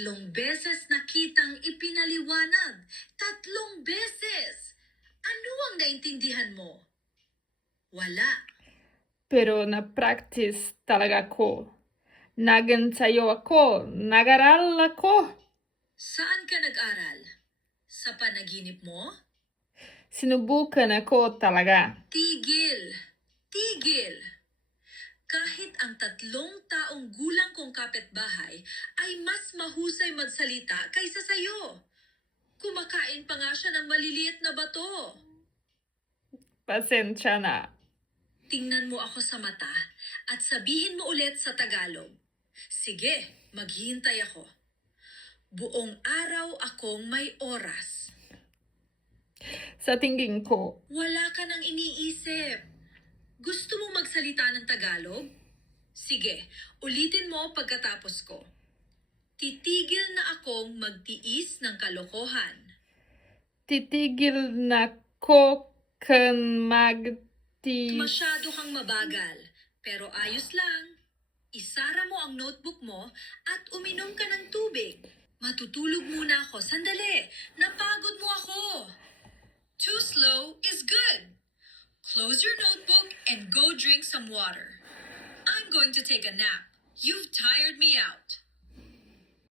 3 beses na kitang ipinaliwanag. 3 beses! Ano ang naintindihan mo? Wala. Pero na-practice talaga ko. Nag-ensayo ako. Nag-aral ako. Saan ka nag-aral? Sa panaginip mo? Sinubukan ako talaga. Tigil! Tigil! Kahit ang 3 taong gulang kong kapitbahay ay mas mahusay magsalita kaysa sayo. Kumakain pa nga siya ng maliliit na bato. Pasensya na. Tingnan mo ako sa mata at sabihin mo ulit sa Tagalog. Sige, maghihintay ako. Buong araw akong may oras. Sa tingin ko, Wala ka nang iniisip. Gusto mo magsalita ng Tagalog? Sige, ulitin mo pagkatapos ko. Titigil na akong magtiis ng kalokohan. titigil na ko kan Masyado kang mabagal, pero ayos lang. Isara mo ang notebook mo at uminom ka ng tubig. Matutulog muna ako. Sandali, napagod mo ako. Too slow is good. Close your notebook and go drink some water. I'm going to take a nap. You've tired me out.